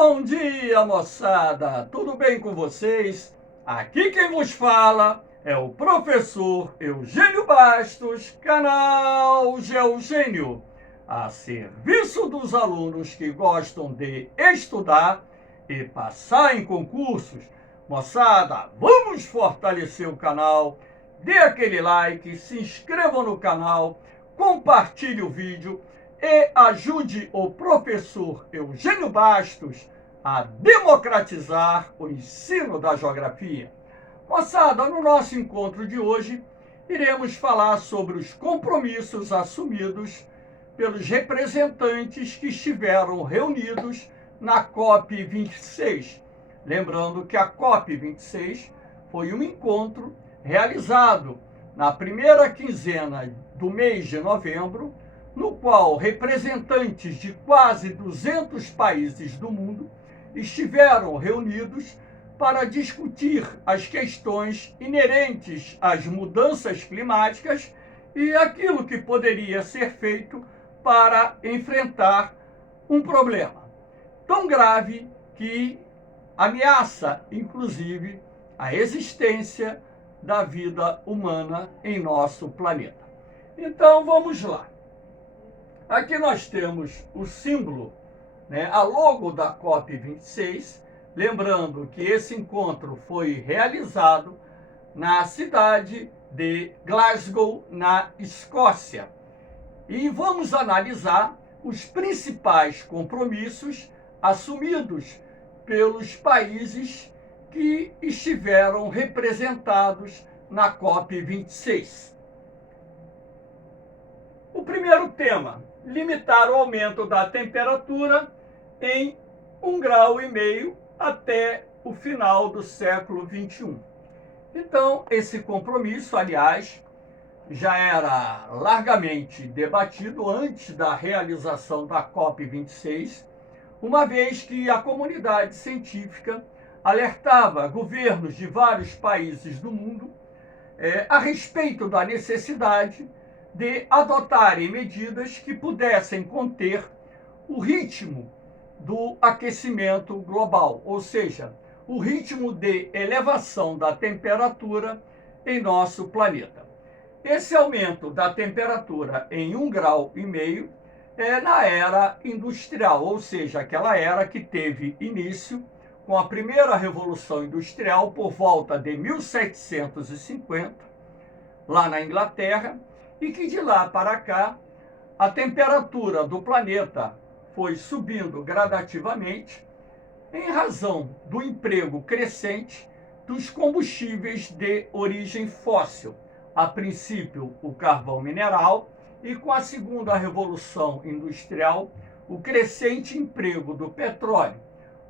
Bom dia, moçada! Tudo bem com vocês? Aqui quem vos fala é o professor Eugênio Bastos, canal Geogênio, a serviço dos alunos que gostam de estudar e passar em concursos. Moçada, vamos fortalecer o canal, dê aquele like, se inscreva no canal, compartilhe o vídeo e ajude o professor Eugênio Bastos a democratizar o ensino da geografia. Moçada, no nosso encontro de hoje, iremos falar sobre os compromissos assumidos pelos representantes que estiveram reunidos na COP26. Lembrando que a COP26 foi um encontro realizado na primeira quinzena do mês de novembro, no qual representantes de quase 200 países do mundo estiveram reunidos para discutir as questões inerentes às mudanças climáticas e aquilo que poderia ser feito para enfrentar um problema tão grave que ameaça, inclusive, a existência da vida humana em nosso planeta. Então, vamos lá. Aqui nós temos o símbolo, a logo da COP26, lembrando que esse encontro foi realizado na cidade de Glasgow, na Escócia. E vamos analisar os principais compromissos assumidos pelos países que estiveram representados na COP26. O primeiro tema: limitar o aumento da temperatura em 1,5 grau até o final do século XXI. Então, esse compromisso, aliás, já era largamente debatido antes da realização da COP26, uma vez que a comunidade científica alertava governos de vários países do mundo a respeito da necessidade de adotarem medidas que pudessem conter o ritmo do aquecimento global, ou seja, o ritmo de elevação da temperatura em nosso planeta. Esse aumento da temperatura em 1,5 grau é na era industrial, ou seja, aquela era que teve início com a primeira revolução industrial por volta de 1750, lá na Inglaterra, e que de lá para cá a temperatura do planeta foi subindo gradativamente em razão do emprego crescente dos combustíveis de origem fóssil, a princípio o carvão mineral, e com a segunda revolução industrial, o crescente emprego do petróleo.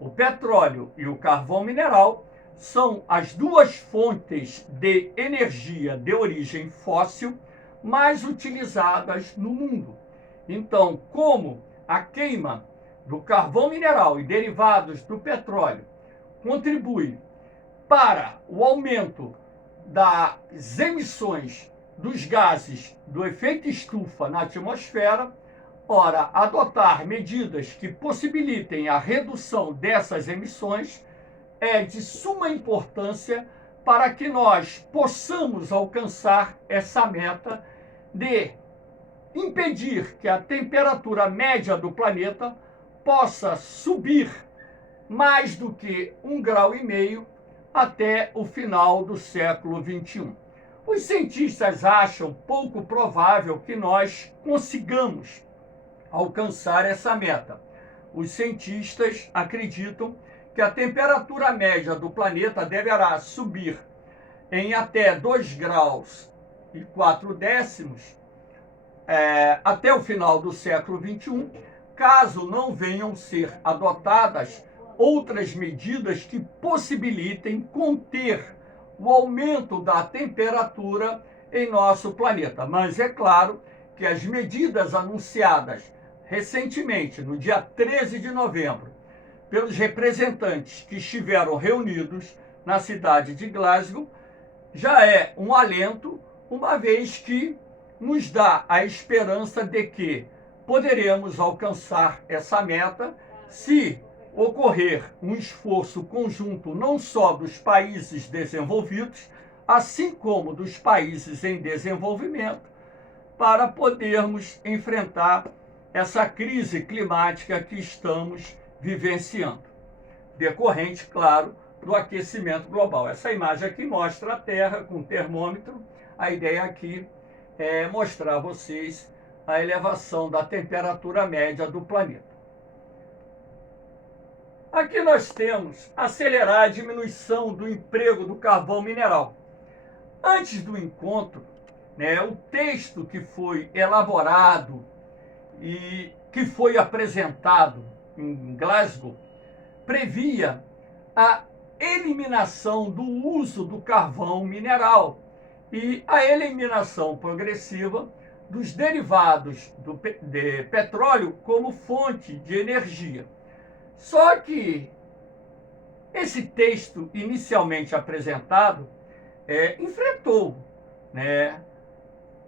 O petróleo e o carvão mineral são as duas fontes de energia de origem fóssil mais utilizadas no mundo. Então, como a queima do carvão mineral e derivados do petróleo contribui para o aumento das emissões dos gases do efeito estufa na atmosfera, ora, adotar medidas que possibilitem a redução dessas emissões é de suma importância para que nós possamos alcançar essa meta de impedir que a temperatura média do planeta possa subir mais do que 1,5 grau até o final do século XXI. Os cientistas acham pouco provável que nós consigamos alcançar essa meta. Os cientistas acreditam que a temperatura média do planeta deverá subir em até 2 graus e 4 décimos até o final do século XXI, caso não venham ser adotadas outras medidas que possibilitem conter o aumento da temperatura em nosso planeta. Mas é claro que as medidas anunciadas recentemente, no dia 13 de novembro, pelos representantes que estiveram reunidos na cidade de Glasgow, já é um alento, uma vez que nos dá a esperança de que poderemos alcançar essa meta se ocorrer um esforço conjunto não só dos países desenvolvidos, assim como dos países em desenvolvimento, para podermos enfrentar essa crise climática que estamos vivenciando, decorrente, claro, do aquecimento global. Essa imagem aqui mostra a Terra com termômetro. A ideia aqui é mostrar a vocês a elevação da temperatura média do planeta. Aqui nós temos acelerar a diminuição do emprego do carvão mineral. Antes do encontro, o texto que foi elaborado e que foi apresentado em Glasgow previa a eliminação do uso do carvão mineral e a eliminação progressiva dos derivados de petróleo como fonte de energia. Só que esse texto inicialmente apresentado enfrentou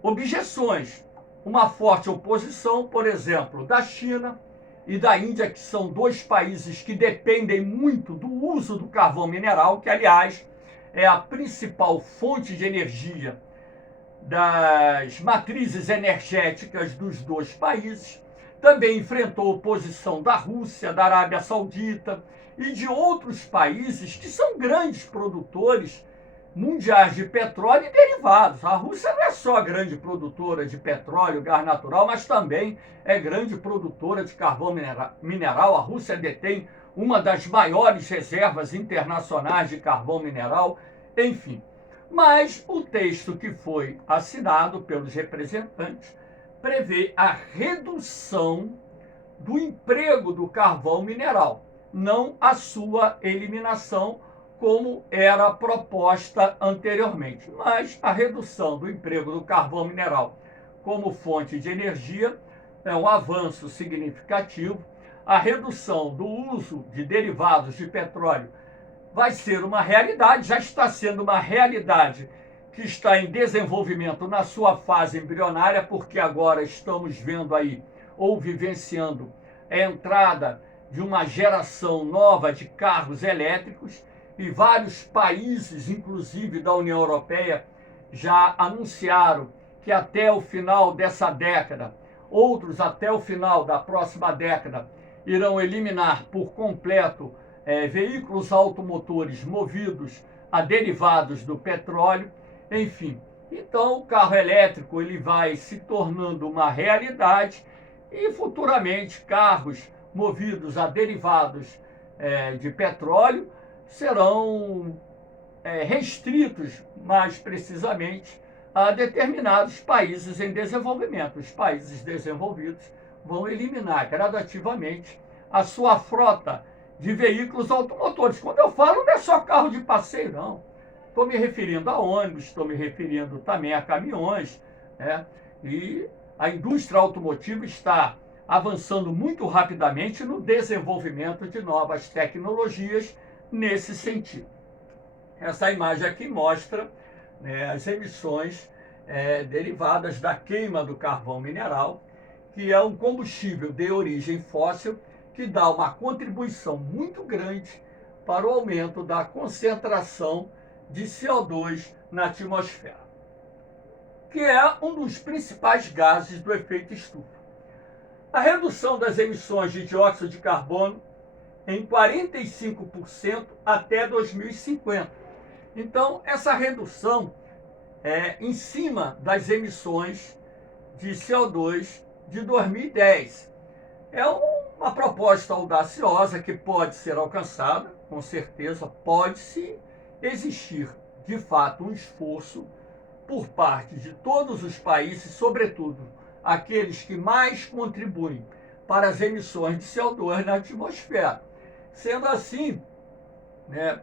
objeções, uma forte oposição, por exemplo, da China e da Índia, que são dois países que dependem muito do uso do carvão mineral, que, aliás, é a principal fonte de energia das matrizes energéticas dos dois países. Também enfrentou oposição da Rússia, da Arábia Saudita e de outros países que são grandes produtores mundiais de petróleo e derivados. A Rússia não é só grande produtora de petróleo, gás natural, mas também é grande produtora de carvão mineral. A Rússia detém uma das maiores reservas internacionais de carvão mineral, enfim. Mas o texto que foi assinado pelos representantes prevê a redução do emprego do carvão mineral, não a sua eliminação, como era proposta anteriormente, mas a redução do emprego do carvão mineral como fonte de energia é um avanço significativo. A redução do uso de derivados de petróleo vai ser uma realidade, já está sendo uma realidade que está em desenvolvimento na sua fase embrionária, porque agora estamos vendo aí, ou vivenciando, a entrada de uma geração nova de carros elétricos, e vários países, inclusive da União Europeia, já anunciaram que até o final dessa década, outros até o final da próxima década, irão eliminar por completo veículos automotores movidos a derivados do petróleo, enfim. Então o carro elétrico ele vai se tornando uma realidade e futuramente carros movidos a derivados de petróleo serão restritos, mais precisamente, a determinados países em desenvolvimento. Os países desenvolvidos vão eliminar gradativamente a sua frota de veículos automotores. Quando eu falo, não é só carro de passeio, não. Estou me referindo a ônibus, estou me referindo também a caminhões, e a indústria automotiva está avançando muito rapidamente no desenvolvimento de novas tecnologias nesse sentido. Essa imagem aqui mostra as emissões derivadas da queima do carvão mineral, que é um combustível de origem fóssil que dá uma contribuição muito grande para o aumento da concentração de CO2 na atmosfera, que é um dos principais gases do efeito estufa. A redução das emissões de dióxido de carbono em 45% até 2050. Então, essa redução em cima das emissões de CO2 de 2010. É uma proposta audaciosa que pode ser alcançada, com certeza pode-se existir, de fato, um esforço por parte de todos os países, sobretudo aqueles que mais contribuem para as emissões de CO2 na atmosfera. Sendo assim,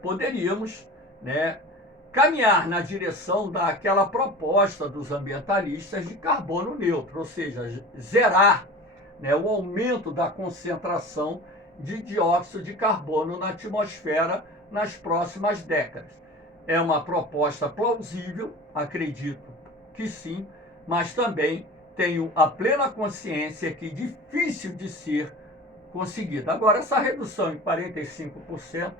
poderíamos caminhar na direção daquela proposta dos ambientalistas de carbono neutro, ou seja, zerar o aumento da concentração de dióxido de carbono na atmosfera nas próximas décadas. É uma proposta plausível, acredito que sim, mas também tenho a plena consciência que é difícil de ser conseguida. Agora, essa redução em 45%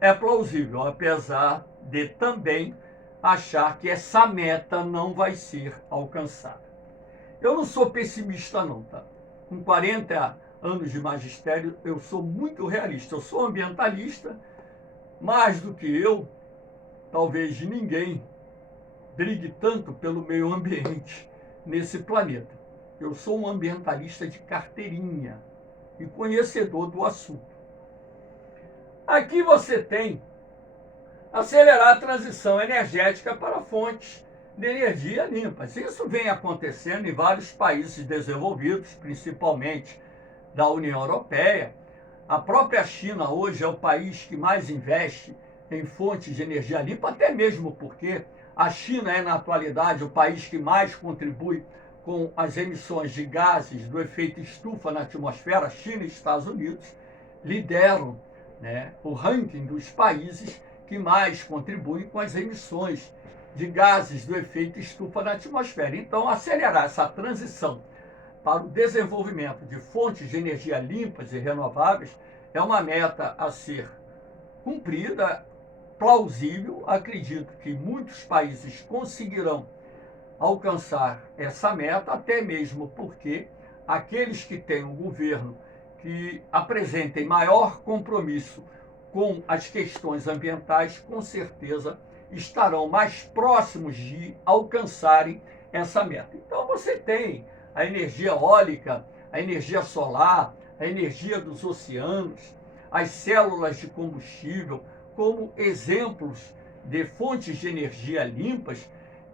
é plausível, apesar de também achar que essa meta não vai ser alcançada. Eu não sou pessimista não, tá? Com 40 anos de magistério, eu sou muito realista. Eu sou ambientalista, mais do que eu, talvez ninguém brigue tanto pelo meio ambiente nesse planeta. Eu sou um ambientalista de carteirinha e conhecedor do assunto. Aqui você tem acelerar a transição energética para fontes de energia limpas. Isso vem acontecendo em vários países desenvolvidos, principalmente da União Europeia. A própria China hoje é o país que mais investe em fontes de energia limpa, até mesmo porque a China é, na atualidade, o país que mais contribui com as emissões de gases do efeito estufa na atmosfera. China e Estados Unidos lideram, né, o ranking dos países que mais contribuem com as emissões de gases do efeito estufa na atmosfera. Então, acelerar essa transição para o desenvolvimento de fontes de energia limpas e renováveis é uma meta a ser cumprida, plausível. Acredito que muitos países conseguirão alcançar essa meta, até mesmo porque aqueles que têm um governo que apresentem maior compromisso com as questões ambientais, com certeza estarão mais próximos de alcançarem essa meta. Então você tem a energia eólica, a energia solar, a energia dos oceanos, as células de combustível, como exemplos de fontes de energia limpas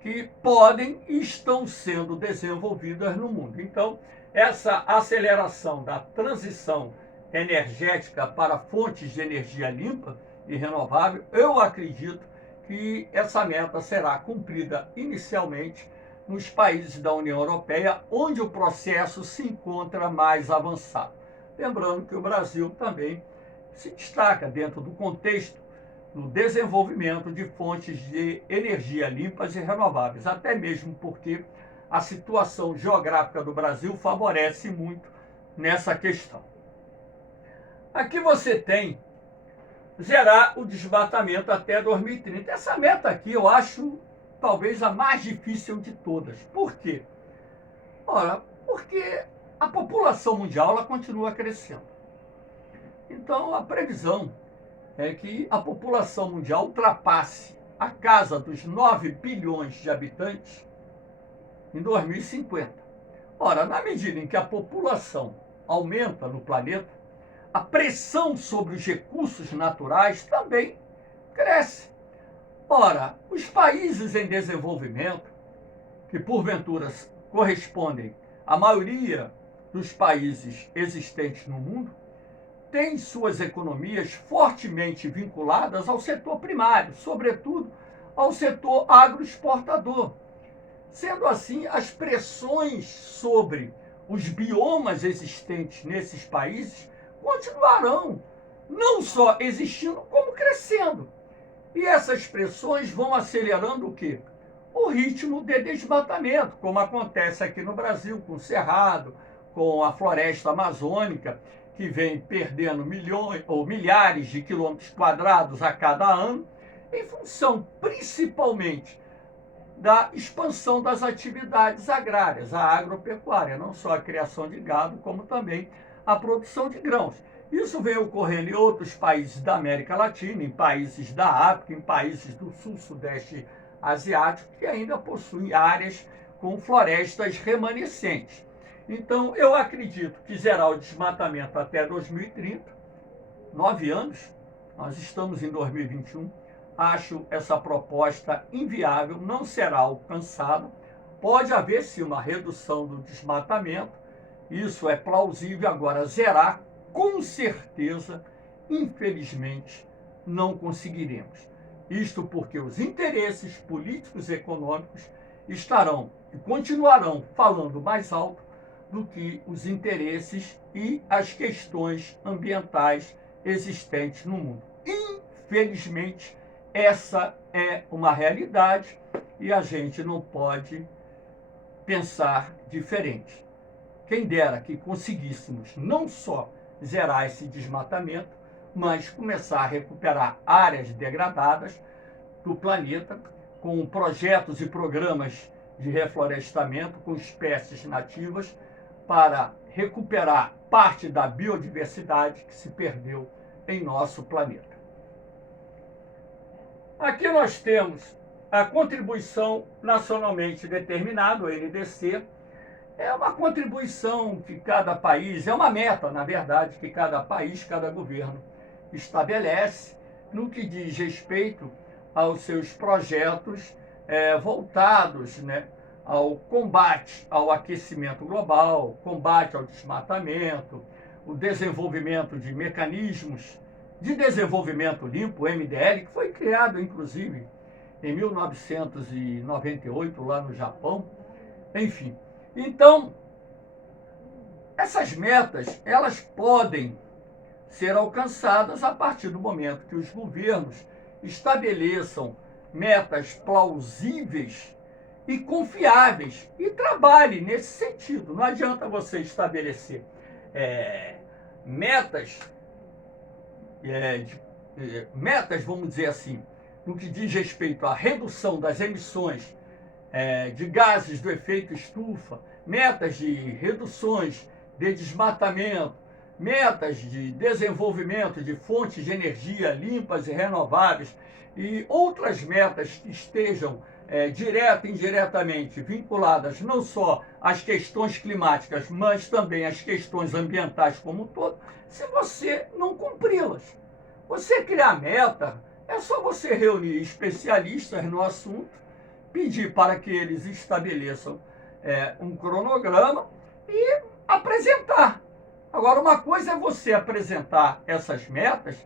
que podem e estão sendo desenvolvidas no mundo. Então, essa aceleração da transição energética para fontes de energia limpa e renovável, eu acredito que essa meta será cumprida inicialmente nos países da União Europeia, onde o processo se encontra mais avançado. Lembrando que o Brasil também se destaca dentro do contexto no desenvolvimento de fontes de energia limpas e renováveis, até mesmo porque a situação geográfica do Brasil favorece muito nessa questão. Aqui você tem zerar o desmatamento até 2030. Essa meta aqui eu acho talvez a mais difícil de todas. Por quê? Ora, porque a população mundial ela continua crescendo. Então a previsão é que a população mundial ultrapasse a casa dos 9 bilhões de habitantes em 2050. Ora, na medida em que a população aumenta no planeta, a pressão sobre os recursos naturais também cresce. Ora, os países em desenvolvimento, que porventura correspondem à maioria dos países existentes no mundo, têm suas economias fortemente vinculadas ao setor primário, sobretudo ao setor agroexportador. Sendo assim, as pressões sobre os biomas existentes nesses países continuarão não só existindo, como crescendo. E essas pressões vão acelerando o quê? O ritmo de desmatamento, como acontece aqui no Brasil, com o Cerrado, com a floresta amazônica, que vem perdendo milhões ou milhares de quilômetros quadrados a cada ano, em função principalmente da expansão das atividades agrárias, a agropecuária, não só a criação de gado, como também a produção de grãos. Isso vem ocorrendo em outros países da América Latina, em países da África, em países do sul-sudeste asiático, que ainda possuem áreas com florestas remanescentes. Então, eu acredito que zerar o desmatamento até 2030, 9 anos, nós estamos em 2021, acho essa proposta inviável, não será alcançada. Pode haver sim uma redução do desmatamento, isso é plausível. Agora, zerar, com certeza, infelizmente, não conseguiremos. Isto porque os interesses políticos e econômicos estarão e continuarão falando mais alto do que os interesses e as questões ambientais existentes no mundo. Infelizmente, essa é uma realidade e a gente não pode pensar diferente. Quem dera que conseguíssemos não só zerar esse desmatamento, mas começar a recuperar áreas degradadas do planeta com projetos e programas de reflorestamento com espécies nativas para recuperar parte da biodiversidade que se perdeu em nosso planeta. Aqui nós temos a contribuição nacionalmente determinada, o NDC. É uma contribuição que cada país, é uma meta, na verdade, que cada país, cada governo estabelece no que diz respeito aos seus projetos voltados, né, ao combate ao aquecimento global, combate ao desmatamento, o desenvolvimento de mecanismos de desenvolvimento limpo, MDL, que foi criado, inclusive, em 1998, lá no Japão. Enfim, então, essas metas, elas podem ser alcançadas a partir do momento que os governos estabeleçam metas plausíveis e confiáveis e trabalhe nesse sentido. Não adianta você estabelecer metas, vamos dizer assim, no que diz respeito à redução das emissões de gases do efeito estufa, metas de reduções de desmatamento, metas de desenvolvimento de fontes de energia limpas e renováveis e outras metas que estejam direta e indiretamente vinculadas não só às questões climáticas, mas também às questões ambientais como um todo, se você não cumpri-las. Você criar meta, é só você reunir especialistas no assunto, pedir para que eles estabeleçam um cronograma e apresentar. Agora, uma coisa é você apresentar essas metas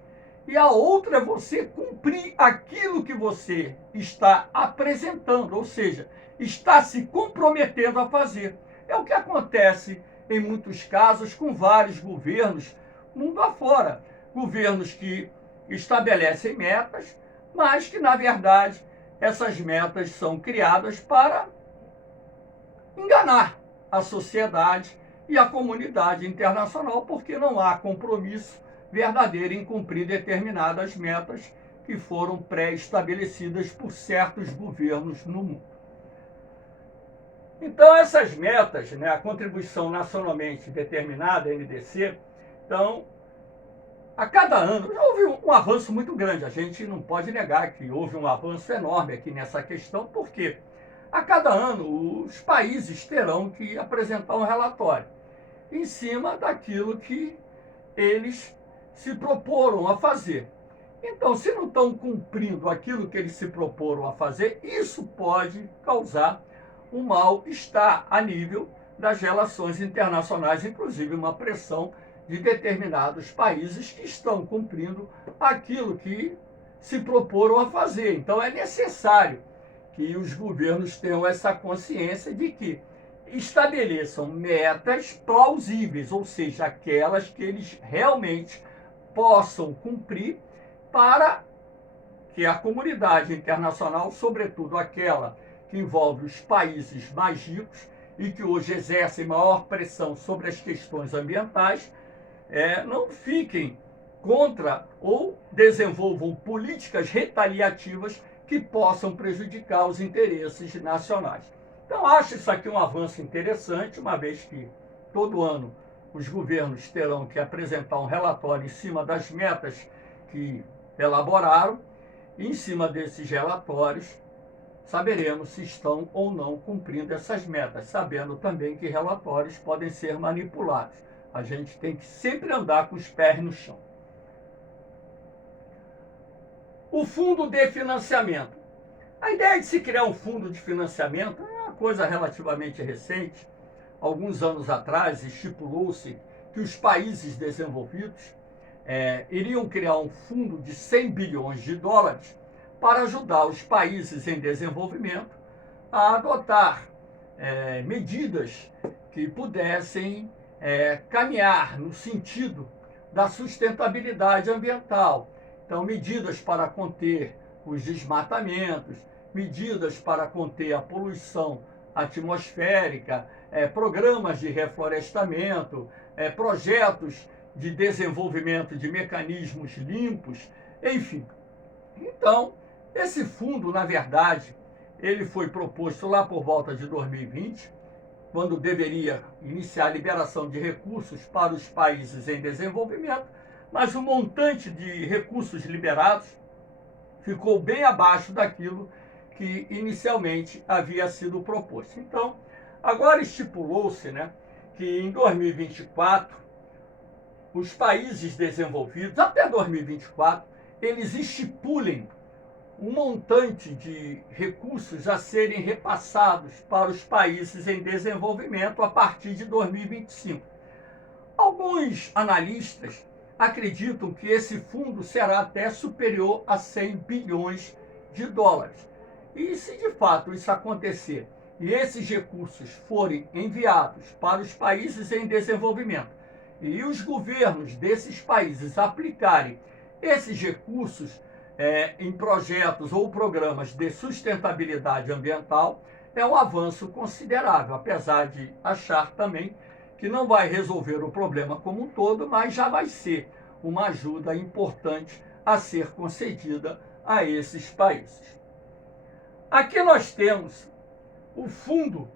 e a outra é você cumprir aquilo que você está apresentando, ou seja, está se comprometendo a fazer. É o que acontece em muitos casos com vários governos mundo afora. Governos que estabelecem metas, mas que, na verdade, essas metas são criadas para enganar a sociedade e a comunidade internacional, porque não há compromisso verdadeiro em cumprir determinadas metas que foram pré-estabelecidas por certos governos no mundo. Então, essas metas, né, a contribuição nacionalmente determinada, a NDC, então, a cada ano, houve um avanço muito grande. A gente não pode negar que houve um avanço enorme aqui nessa questão, porque a cada ano os países terão que apresentar um relatório em cima daquilo que eles se proporam a fazer. Então, se não estão cumprindo aquilo que eles se proporam a fazer, isso pode causar um mal-estar a nível das relações internacionais, inclusive uma pressão de determinados países que estão cumprindo aquilo que se proporam a fazer. Então, é necessário que os governos tenham essa consciência de que estabeleçam metas plausíveis, ou seja, aquelas que eles realmente possam cumprir para que a comunidade internacional, sobretudo aquela que envolve os países mais ricos e que hoje exercem maior pressão sobre as questões ambientais, não fiquem contra ou desenvolvam políticas retaliativas que possam prejudicar os interesses nacionais. Então, acho isso aqui um avanço interessante, uma vez que todo ano os governos terão que apresentar um relatório em cima das metas que elaboraram, e em cima desses relatórios saberemos se estão ou não cumprindo essas metas, sabendo também que relatórios podem ser manipulados. A gente tem que sempre andar com os pés no chão. O fundo de financiamento. A ideia de se criar um fundo de financiamento é uma coisa relativamente recente. Alguns anos atrás, estipulou-se que os países desenvolvidos iriam criar um fundo de 100 bilhões de dólares para ajudar os países em desenvolvimento a adotar medidas que pudessem caminhar no sentido da sustentabilidade ambiental. Então, medidas para conter os desmatamentos, medidas para conter a poluição atmosférica, programas de reflorestamento, projetos de desenvolvimento de mecanismos limpos, enfim. Então, esse fundo, na verdade, ele foi proposto lá por volta de 2020, quando deveria iniciar a liberação de recursos para os países em desenvolvimento, mas o montante de recursos liberados ficou bem abaixo daquilo que inicialmente havia sido proposto. Então, agora estipulou-se, que em 2024, os países desenvolvidos, até 2024, eles estipulem um montante de recursos a serem repassados para os países em desenvolvimento a partir de 2025. Alguns analistas acreditam que esse fundo será até superior a 100 bilhões de dólares. E se de fato isso acontecer e esses recursos forem enviados para os países em desenvolvimento e os governos desses países aplicarem esses recursos em projetos ou programas de sustentabilidade ambiental, é um avanço considerável, apesar de achar também que não vai resolver o problema como um todo, mas já vai ser uma ajuda importante a ser concedida a esses países. Aqui nós temos o fundo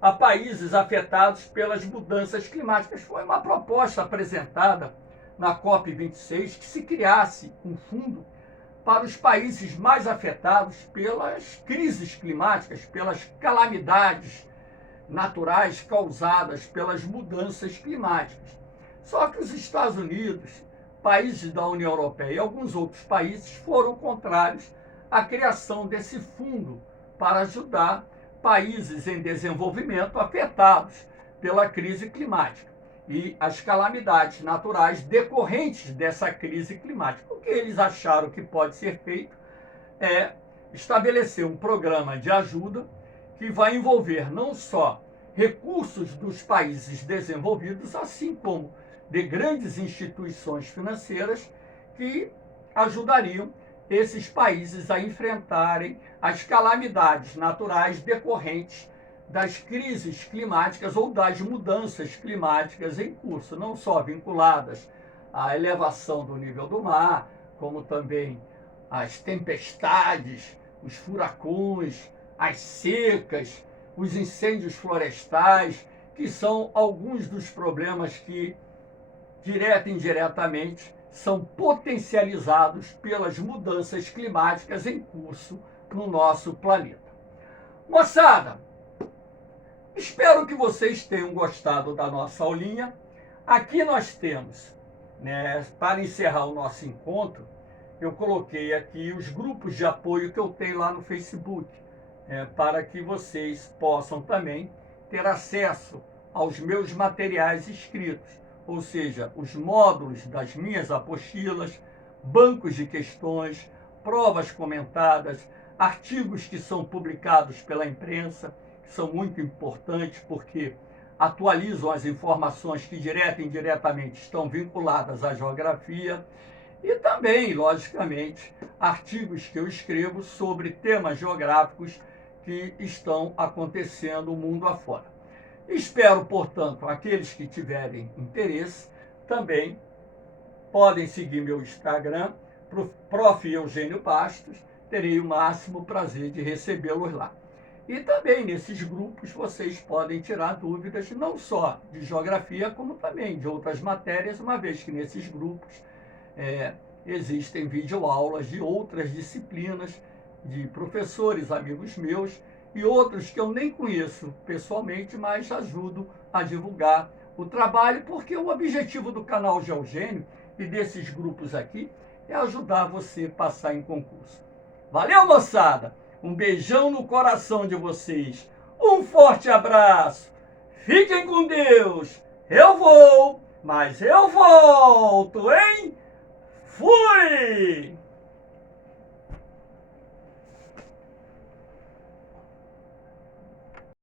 a países afetados pelas mudanças climáticas. Foi uma proposta apresentada na COP26 que se criasse um fundo para os países mais afetados pelas crises climáticas, pelas calamidades naturais causadas pelas mudanças climáticas. Só que os Estados Unidos, países da União Europeia e alguns outros países foram contrários à criação desse fundo para ajudar países em desenvolvimento afetados pela crise climática e as calamidades naturais decorrentes dessa crise climática. O que eles acharam que pode ser feito é estabelecer um programa de ajuda que vai envolver não só recursos dos países desenvolvidos, assim como de grandes instituições financeiras que ajudariam esses países a enfrentarem as calamidades naturais decorrentes das crises climáticas ou das mudanças climáticas em curso, não só vinculadas à elevação do nível do mar, como também as tempestades, os furacões, as secas, os incêndios florestais, que são alguns dos problemas que, direta e indiretamente, são potencializados pelas mudanças climáticas em curso no nosso planeta. Moçada, espero que vocês tenham gostado da nossa aulinha. Aqui nós temos, para encerrar o nosso encontro, eu coloquei aqui os grupos de apoio que eu tenho lá no Facebook, para que vocês possam também ter acesso aos meus materiais escritos, ou seja, os módulos das minhas apostilas, bancos de questões, provas comentadas, artigos que são publicados pela imprensa, que são muito importantes porque atualizam as informações que direta e indiretamente estão vinculadas à geografia, e também, logicamente, artigos que eu escrevo sobre temas geográficos que estão acontecendo o mundo afora. Espero, portanto, aqueles que tiverem interesse também podem seguir meu Instagram, Prof. Eugênio Bastos. Terei o máximo prazer de recebê-los lá. E também nesses grupos vocês podem tirar dúvidas não só de geografia, como também de outras matérias, uma vez que nesses grupos existem videoaulas de outras disciplinas, de professores, amigos meus, e outros que eu nem conheço pessoalmente, mas ajudo a divulgar o trabalho, porque o objetivo do canal Geogênio e desses grupos aqui é ajudar você a passar em concurso. Valeu, moçada! Um beijão no coração de vocês. Um forte abraço. Fiquem com Deus. Eu vou, mas eu volto, hein? Fui!